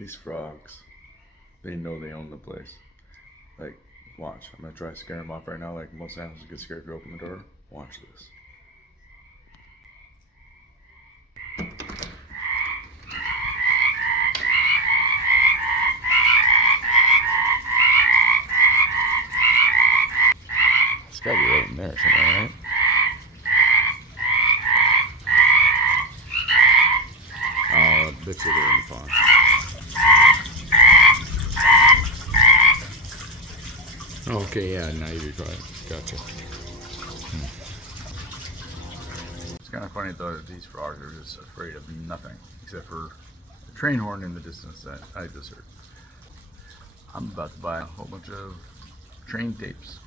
These frogs, they know they own the place. Like, watch. I'm gonna try to scare them off right now. Like most animals get scared if you open the door. Watch this. It's gotta be right in there somewhere, right? Oh, bitch, it in the pond. Okay, yeah, now you're quiet. Gotcha. It's kind of funny though that these frogs are just afraid of nothing except for the train horn in the distance that I just heard. I'm about to buy a whole bunch of train tapes.